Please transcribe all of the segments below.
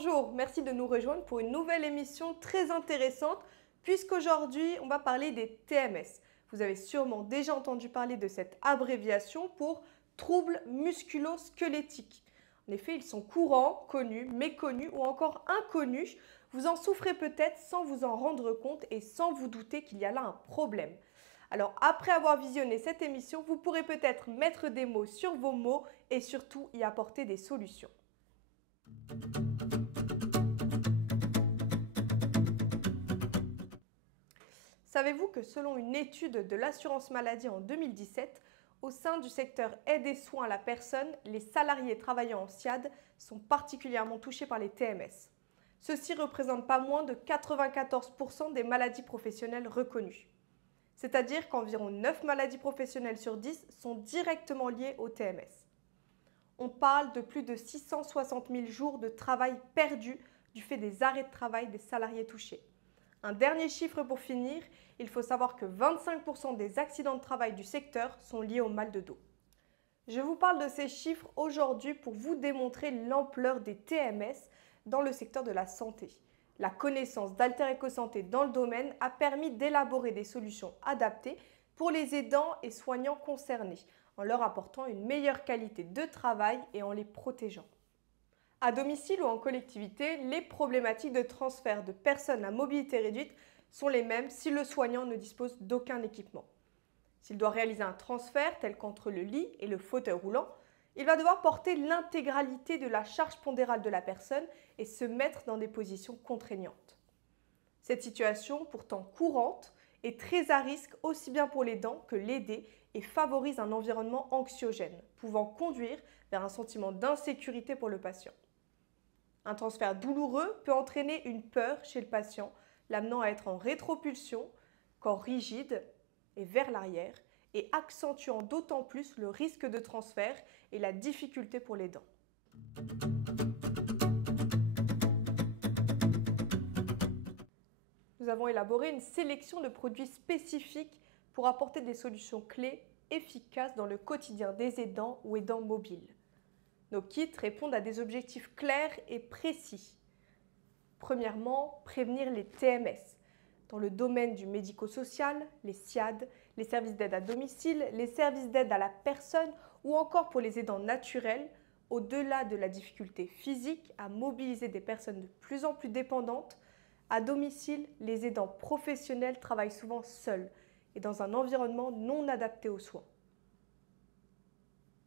Bonjour, merci de nous rejoindre pour une nouvelle émission très intéressante puisqu'aujourd'hui on va parler des TMS. Vous avez sûrement déjà entendu parler de cette abréviation pour troubles musculo-squelettiques. En effet, ils sont courants, connus, méconnus ou encore inconnus. Vous en souffrez peut-être sans vous en rendre compte et sans vous douter qu'il y a là un problème. Alors après avoir visionné cette émission, vous pourrez peut-être mettre des mots sur vos mots et surtout y apporter des solutions. Savez-vous que selon une étude de l'assurance maladie en 2017, au sein du secteur aide et soins à la personne, les salariés travaillant en SIAD sont particulièrement touchés par les TMS. Ceux-ci représentent pas moins de 94% des maladies professionnelles reconnues. C'est-à-dire qu'environ 9 maladies professionnelles sur 10 sont directement liées au TMS. On parle de plus de 660 000 jours de travail perdus du fait des arrêts de travail des salariés touchés. Un dernier chiffre pour finir, il faut savoir que 25% des accidents de travail du secteur sont liés au mal de dos. Je vous parle de ces chiffres aujourd'hui pour vous démontrer l'ampleur des TMS dans le secteur de la santé. La connaissance d'Alter Eco-Santé dans le domaine a permis d'élaborer des solutions adaptées pour les aidants et soignants concernés, en leur apportant une meilleure qualité de travail et en les protégeant. À domicile ou en collectivité, les problématiques de transfert de personnes à mobilité réduite sont les mêmes si le soignant ne dispose d'aucun équipement. S'il doit réaliser un transfert tel qu'entre le lit et le fauteuil roulant, il va devoir porter l'intégralité de la charge pondérale de la personne et se mettre dans des positions contraignantes. Cette situation, pourtant courante, est très à risque aussi bien pour l'aidant que l'aidé et favorise un environnement anxiogène, pouvant conduire vers un sentiment d'insécurité pour le patient. Un transfert douloureux peut entraîner une peur chez le patient, l'amenant à être en rétropulsion, corps rigide et vers l'arrière, et accentuant d'autant plus le risque de transfert et la difficulté pour l'aidant. Nous avons élaboré une sélection de produits spécifiques pour apporter des solutions clés efficaces dans le quotidien des aidants ou aidants mobiles. Nos kits répondent à des objectifs clairs et précis. Premièrement, prévenir les TMS. Dans le domaine du médico-social, les SIAD, les services d'aide à domicile, les services d'aide à la personne ou encore pour les aidants naturels, au-delà de la difficulté physique à mobiliser des personnes de plus en plus dépendantes, à domicile, les aidants professionnels travaillent souvent seuls et dans un environnement non adapté aux soins.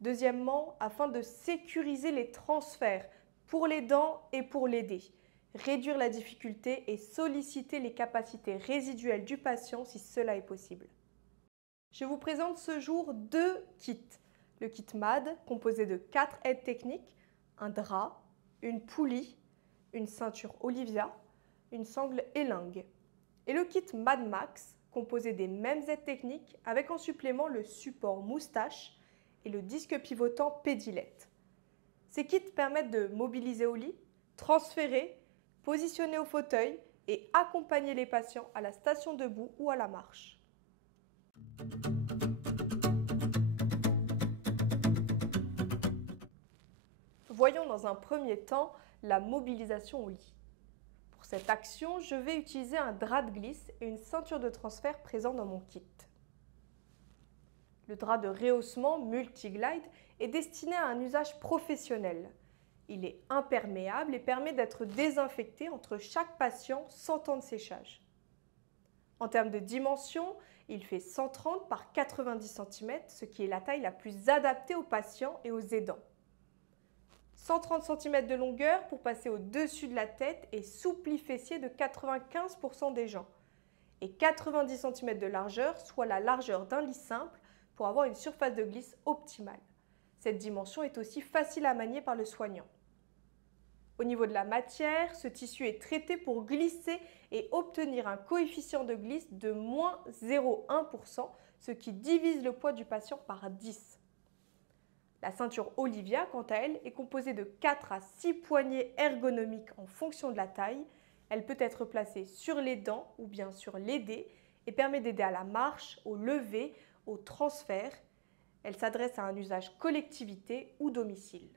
Deuxièmement, afin de sécuriser les transferts pour l'aidant et pour l'aidé, réduire la difficulté et solliciter les capacités résiduelles du patient si cela est possible. Je vous présente ce jour deux kits. Le kit MAD, composé de 4 aides techniques, un drap, une poulie, une ceinture Olivia, une sangle élingue. Et le kit MAD Max, composé des mêmes aides techniques, avec en supplément le support moustache et le disque pivotant pédilette. Ces kits permettent de mobiliser au lit, transférer, positionner au fauteuil et accompagner les patients à la station debout ou à la marche. Voyons dans un premier temps la mobilisation au lit. Pour cette action, je vais utiliser un drap de glisse et une ceinture de transfert présent dans mon kit. Le drap de rehaussement Multiglide est destiné à un usage professionnel. Il est imperméable et permet d'être désinfecté entre chaque patient sans temps de séchage. En termes de dimension, il fait 130 par 90 cm, ce qui est la taille la plus adaptée aux patients et aux aidants. 130 cm de longueur pour passer au-dessus de la tête et soupli fessier de 95% des gens. Et 90 cm de largeur, soit la largeur d'un lit simple, pour avoir une surface de glisse optimale. Cette dimension est aussi facile à manier par le soignant. Au niveau de la matière, ce tissu est traité pour glisser et obtenir un coefficient de glisse de moins 0,1%, ce qui divise le poids du patient par 10. La ceinture Olivia, quant à elle, est composée de 4 à 6 poignées ergonomiques en fonction de la taille. Elle peut être placée sur les dents ou bien sur l'aidé et permet d'aider à la marche, au lever, au transfert. Elle s'adresse à un usage collectivité ou domicile.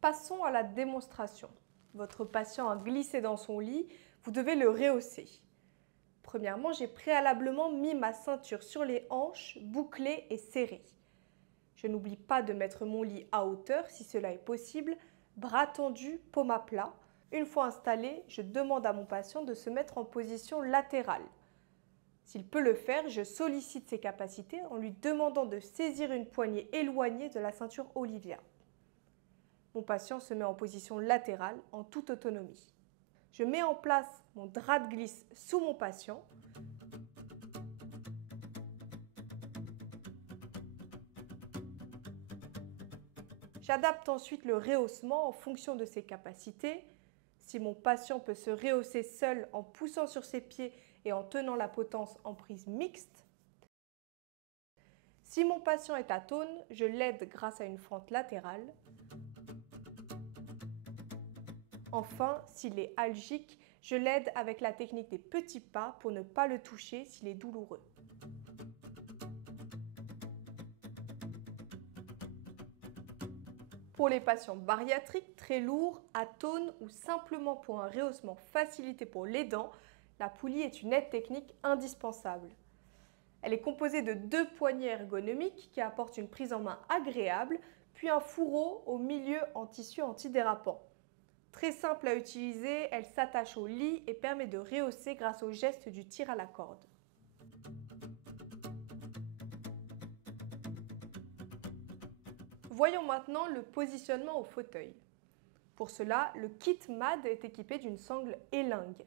Passons à la démonstration. Votre patient a glissé dans son lit, vous devez le rehausser. Premièrement, j'ai préalablement mis ma ceinture sur les hanches, bouclée et serrée. Je n'oublie pas de mettre mon lit à hauteur si cela est possible, bras tendus, paume à plat. Une fois installé, je demande à mon patient de se mettre en position latérale. S'il peut le faire, je sollicite ses capacités en lui demandant de saisir une poignée éloignée de la ceinture Olivia. Mon patient se met en position latérale en toute autonomie. Je mets en place mon drap de glisse sous mon patient. J'adapte ensuite le rehaussement en fonction de ses capacités. Si mon patient peut se rehausser seul en poussant sur ses pieds et en tenant la potence en prise mixte. Si mon patient est atone, je l'aide grâce à une fente latérale. Enfin, s'il est algique, je l'aide avec la technique des petits pas pour ne pas le toucher s'il est douloureux. Pour les patients bariatriques très lourds, atones ou simplement pour un rehaussement facilité pour l'aidant, la poulie est une aide technique indispensable. Elle est composée de 2 poignées ergonomiques qui apportent une prise en main agréable, puis un fourreau au milieu en tissu antidérapant. Très simple à utiliser, elle s'attache au lit et permet de rehausser grâce au geste du tir à la corde. Voyons maintenant le positionnement au fauteuil. Pour cela, le kit MAD est équipé d'une sangle élingue.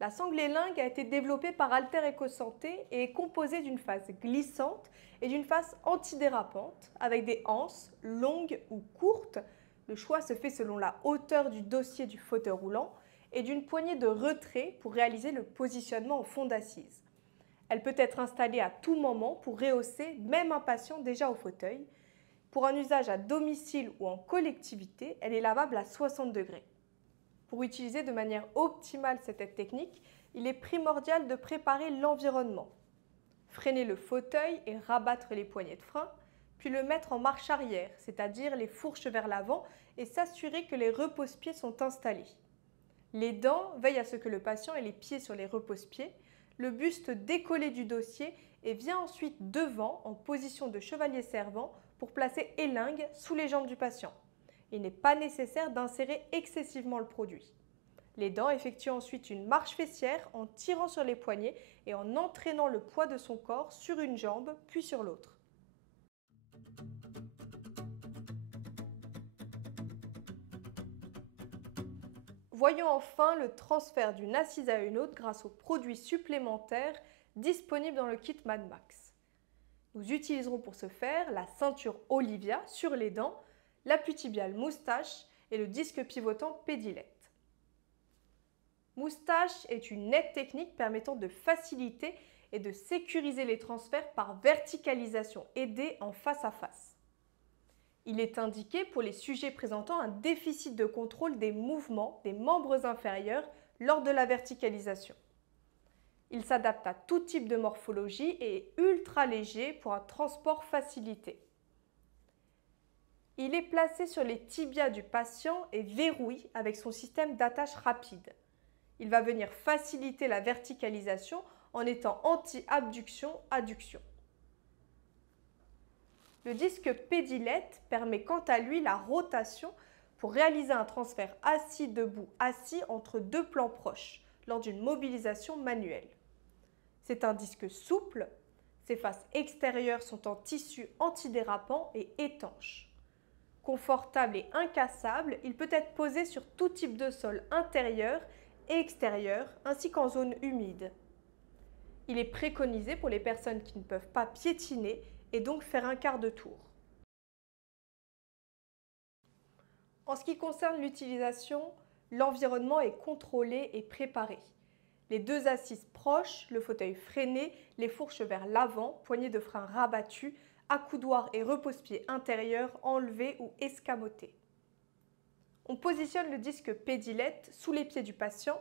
La sangle élingue a été développée par Alter Ecosanté et est composée d'une face glissante et d'une face antidérapante avec des anses longues ou courtes. Le choix se fait selon la hauteur du dossier du fauteuil roulant et d'une poignée de retrait pour réaliser le positionnement au fond d'assise. Elle peut être installée à tout moment pour rehausser même un patient déjà au fauteuil. Pour un usage à domicile ou en collectivité, elle est lavable à 60 degrés. Pour utiliser de manière optimale cette aide technique, il est primordial de préparer l'environnement. Freiner le fauteuil et rabattre les poignées de frein, puis le mettre en marche arrière, c'est-à-dire les fourches vers l'avant et s'assurer que les repose-pieds sont installés. L'aidant veille à ce que le patient ait les pieds sur les repose-pieds, le buste décollé du dossier et vient ensuite devant en position de chevalier servant pour placer élingue sous les jambes du patient. Il n'est pas nécessaire d'insérer excessivement le produit. L'aidant effectue ensuite une marche fessière en tirant sur les poignets et en entraînant le poids de son corps sur une jambe puis sur l'autre. Voyons enfin le transfert d'une assise à une autre grâce aux produits supplémentaires disponibles dans le kit MADMAX. Nous utiliserons pour ce faire la ceinture Olivia sur les dents, l'appui tibial moustache et le disque pivotant pédilette. Moustache est une aide technique permettant de faciliter et de sécuriser les transferts par verticalisation aidée en face à face. Il est indiqué pour les sujets présentant un déficit de contrôle des mouvements des membres inférieurs lors de la verticalisation. Il s'adapte à tout type de morphologie et est ultra léger pour un transport facilité. Il est placé sur les tibias du patient et verrouille avec son système d'attache rapide. Il va venir faciliter la verticalisation en étant anti-abduction-adduction. Le disque pédilette permet quant à lui la rotation pour réaliser un transfert assis-debout-assis entre 2 plans proches lors d'une mobilisation manuelle. C'est un disque souple, ses faces extérieures sont en tissu antidérapant et étanche. Confortable et incassable, il peut être posé sur tout type de sol intérieur et extérieur ainsi qu'en zone humide. Il est préconisé pour les personnes qui ne peuvent pas piétiner et donc faire un quart de tour. En ce qui concerne l'utilisation, l'environnement est contrôlé et préparé. Les 2 assises proches, le fauteuil freiné, les fourches vers l'avant, poignées de frein rabattues, accoudoir et repose-pied intérieur enlevés ou escamotés. On positionne le disque pédilette sous les pieds du patient,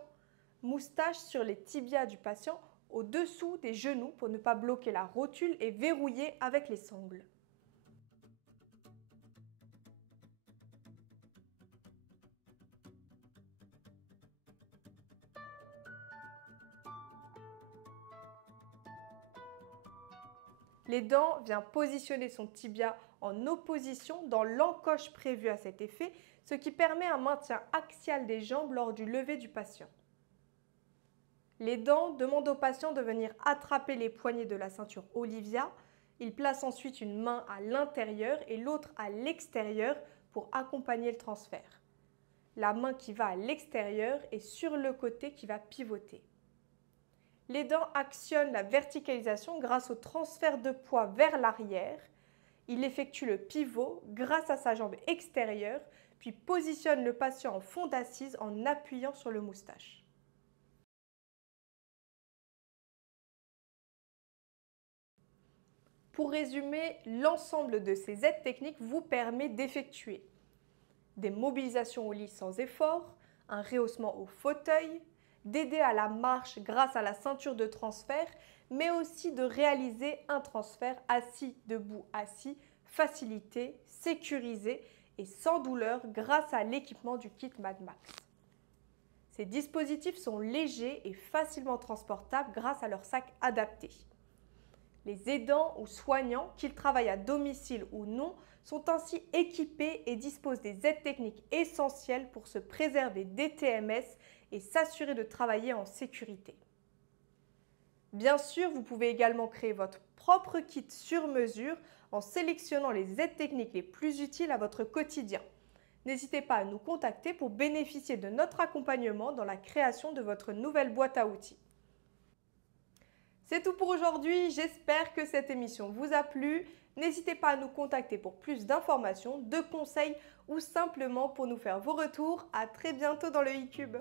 moustache sur les tibias du patient au-dessous des genoux pour ne pas bloquer la rotule et verrouiller avec les sangles. L'aidant vient positionner son tibia en opposition dans l'encoche prévue à cet effet, ce qui permet un maintien axial des jambes lors du lever du patient. L'aidant demande au patient de venir attraper les poignets de la ceinture Olivia. Il place ensuite une main à l'intérieur et l'autre à l'extérieur pour accompagner le transfert. La main qui va à l'extérieur est sur le côté qui va pivoter. L'aidant actionne la verticalisation grâce au transfert de poids vers l'arrière. Il effectue le pivot grâce à sa jambe extérieure, puis positionne le patient en fond d'assise en appuyant sur le moustache. Pour résumer, l'ensemble de ces aides techniques vous permet d'effectuer des mobilisations au lit sans effort, un rehaussement au fauteuil, d'aider à la marche grâce à la ceinture de transfert, mais aussi de réaliser un transfert assis, debout, assis, facilité, sécurisé et sans douleur grâce à l'équipement du kit MadMax. Ces dispositifs sont légers et facilement transportables grâce à leur sac adapté. Les aidants ou soignants, qu'ils travaillent à domicile ou non, sont ainsi équipés et disposent des aides techniques essentielles pour se préserver des TMS et s'assurer de travailler en sécurité. Bien sûr, vous pouvez également créer votre propre kit sur mesure en sélectionnant les aides techniques les plus utiles à votre quotidien. N'hésitez pas à nous contacter pour bénéficier de notre accompagnement dans la création de votre nouvelle boîte à outils. C'est tout pour aujourd'hui, j'espère que cette émission vous a plu. N'hésitez pas à nous contacter pour plus d'informations, de conseils ou simplement pour nous faire vos retours. À très bientôt dans le e-Cube.